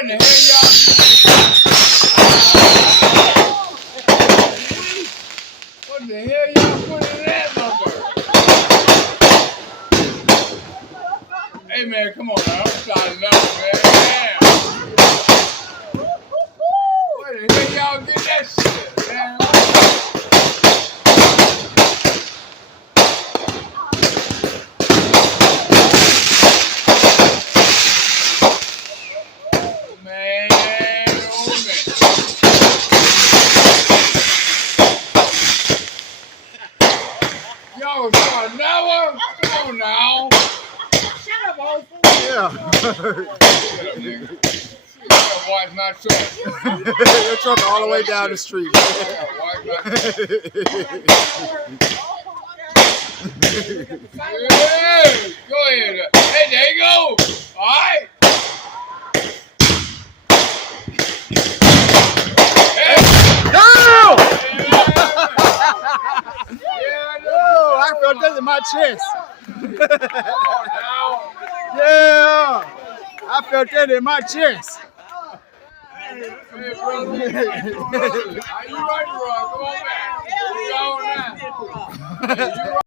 What in the hell, y'all? What the hell y'all put in that number? Hey man, come on now. I'm starting up, man. Damn. Where the hell y'all get that shit, man? Man, oh man. Y'all was for an hour? Come on now. Shut up, old fool. Yeah. Watch my truck. Your truck all the way down the street. Watch my truck. Yeah, go ahead. Hey, there you go. All right. Hey. No! Yeah, Oh, I felt that in my chest. now. Yeah. I felt that in my chest. Hey, brother. How you right, bro? Come on back. What's going on now? Hey, you right.